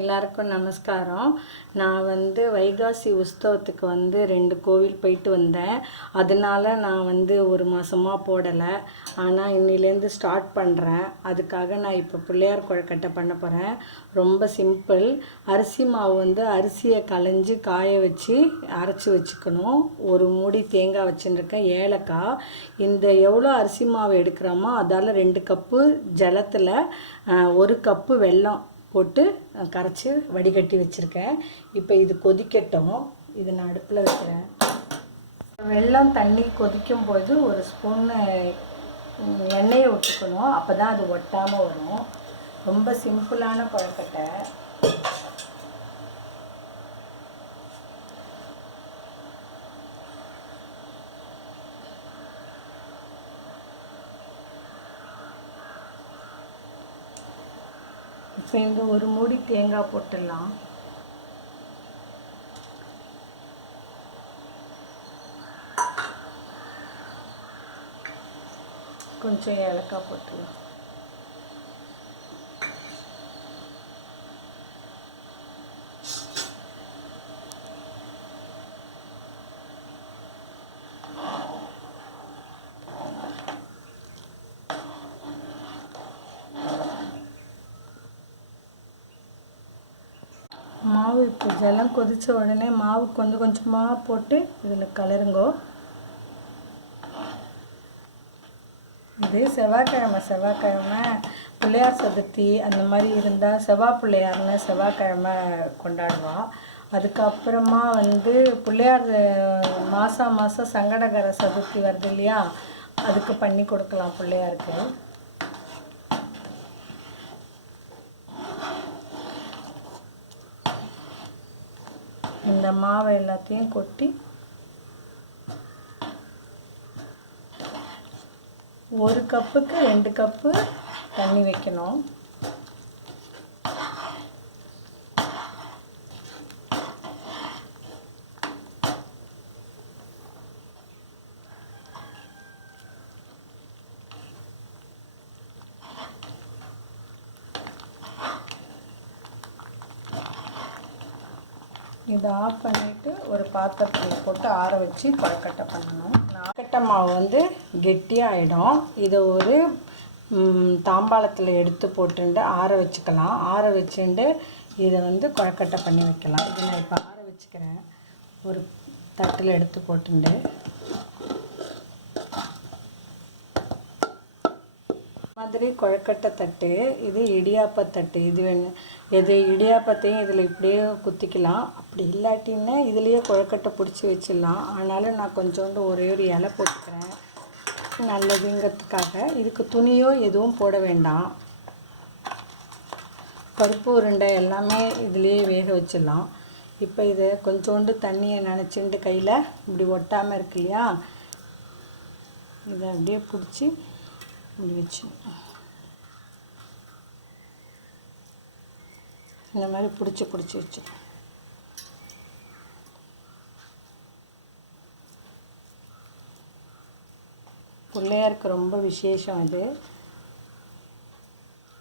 எல்லாருக்கும் நமஸ்காரம். நான் வைகாசி உற்சவத்துக்கு 2 கோவில் போயிட்டு வந்தேன். அதனால நான் ஒரு மாதமாக போடலை. ஆனால் இன்னிலேருந்து ஸ்டார்ட் பண்ணுறேன். அதுக்காக நான் இப்போ பிள்ளையார் கொழுக்கட்டை பண்ண போகிறேன். ரொம்ப சிம்பிள். அரிசி மாவு அரிசியை களைஞ்சி காய வச்சு அரைச்சி வச்சுக்கணும். ஒரு மூடி தேங்காய் வச்சுருக்கேன், ஏலக்காய். இந்த எவ்வளோ அரிசி மாவு எடுக்கிறோமோ அதால் 2 கப்பு ஜலத்தில் 1 கப்பு வெல்லம் போட்டு கரைச்சி வடிகட்டி வச்சுருக்கேன். இப்போ இது கொதிக்கட்டும். இது நான் அடுப்பில் வைக்கிறேன். வெல்லம் தண்ணி கொதிக்கும் போது 1 ஸ்பூன்னு எண்ணெயை விட்டுக்கணும். அப்போ தான் அது ஒட்டாமல் வரும். ரொம்ப சிம்பிளான கொழுக்கட்டை. இப்போ இந்த 1 மூடி தேங்காய் போட்டுடலாம். கொஞ்சம் ஏலக்காய் போட்டுடலாம். மாவு இப்போ ஜலம் கொதித்த உடனே மாவு கொஞ்சம் கொஞ்சமாக போட்டு இதில் கலருங்கோ. இது செவ்வாய்க்கிழமை பிள்ளையார் சதுர்த்தி அந்த மாதிரி இருந்தால் செவ்வாய் பிள்ளையார்னு செவ்வாய்க்கிழமை கொண்டாடுவாள். அதுக்கப்புறமா பிள்ளையார் மாதம் சங்கடகர சதுர்த்தி வருது இல்லையா, அதுக்கு பண்ணி கொடுக்கலாம் பிள்ளையாருக்கு. இந்த மாவை எல்லாத்தையும் கொட்டி 1 கப்புக்கு 2 கப்பு தண்ணி வைக்கணும். இதை ஆஃப் பண்ணிவிட்டு ஒரு பாத்திரத்தில் போட்டு ஆற வச்சு கொழுக்கட்டை பண்ணணும். கொழுக்கட்டை மாவு கெட்டியாக ஆகிடும். இதை ஒரு தாம்பாளத்தில் எடுத்து போட்டுண்டு ஆற வச்சுக்கலாம். ஆற வச்சுட்டு இதை கொழுக்கட்டை பண்ணி வைக்கலாம். இது நான் இப்போ ஆற வச்சுக்கிறேன். ஒரு தட்டில் எடுத்து போட்டுண்டு மாதிரி கொழுக்கட்டை தட்டு. இது இடியாப்ப தட்டு. இது வேணும், எது இடியாப்பத்தையும் இதில் இப்படியே குத்திக்கலாம். அப்படி இல்லாட்டின்னா இதுலேயே கொழுக்கட்டை பிடிச்சி வச்சிடலாம். ஆனாலும் நான் கொஞ்சோண்டு ஒரே ஒரு இலை போட்டுக்கிறேன், நல்லதுங்கிறதுக்காக. இதுக்கு துணியோ எதுவும் போட வேண்டாம். பருப்பு உருண்டை எல்லாமே இதுலேயே வேக வச்சிடலாம். இப்போ இதை கொஞ்சோண்டு தண்ணியை நனைச்சிட்டு கையில் இப்படி ஒட்டாமல் இருக்கு இல்லையா, இதை அப்படியே பிடிச்சி இப்படி வச்சு இந்த மாதிரி பிடிச்சி வச்சு பிள்ளையாருக்கு ரொம்ப விசேஷம். இது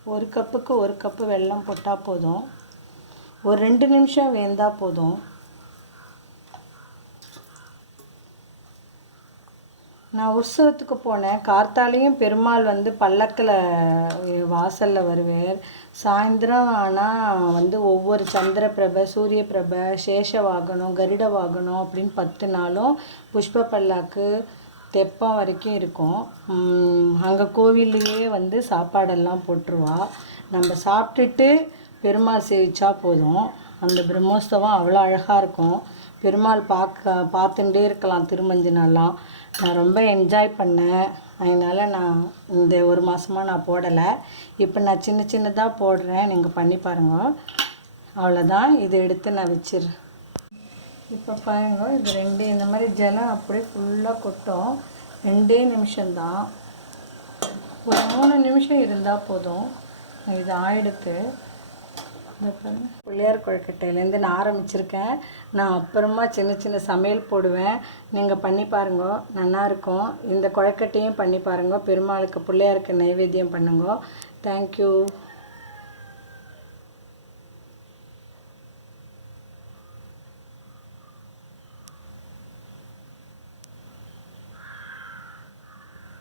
1 கப்புக்கு 1 கப்பு வெல்லம் போட்டால் போதும். ஒரு 2 நிமிஷம் வெந்தால் போதும். நான் உற்சவத்துக்கு போனேன். கார்த்தாலையும் பெருமாள் பல்லக்கில் வாசலில் வருவார். சாயந்தரம் ஆனால் ஒவ்வொரு சந்திர பிரபை, சூரிய பிரபை, சேஷ வாகனம், கருட வாகனம் அப்படின்னு 10 நாளும் புஷ்ப பல்லாக்கு தெப்பம் வரைக்கும் இருக்கும். அங்கே கோவில்லையே சாப்பாடெல்லாம் போட்டுருவா. நம்ம சாப்பிட்டுட்டு பெருமாள் சேவிச்சா போதும். அந்த பிரம்மோற்சவம் அவ்வளோ அழகாக இருக்கும். பெருமாள் பார்த்துட்டே இருக்கலாம் திருமஞ்சு நாள்லாம். நான் ரொம்ப என்ஜாய் பண்ணேன். அதனால் நான் இந்த 1 மாதமாக நான் போடலை. இப்போ நான் சின்னதாக போடுறேன், நீங்கள் பண்ணி பாருங்க. அவ்வளோதான். இதை எடுத்து நான் வச்சிடுறேன். இப்போ பாருங்க, இது 2 இந்த மாதிரி ஜலம் அப்படியே ஃபுல்லாக கொட்டும். 2 நிமிஷம்தான். ஒரு 3 நிமிஷம் இருந்தால் போதும். இது ஆயிடுத்து. பிள்ளையார் கொழுக்கட்டையிலேருந்து நான் ஆரம்பிச்சிருக்கேன். நான் அப்புறமா சின்ன சமையல் போடுவேன். நீங்கள் பண்ணி பாருங்க, நல்லாயிருக்கும். இந்த கொழுக்கட்டையும் பண்ணி பாருங்க. பெருமாளுக்கு பிள்ளையாருக்கு நைவேத்தியம் பண்ணுங்க. தேங்க்யூ.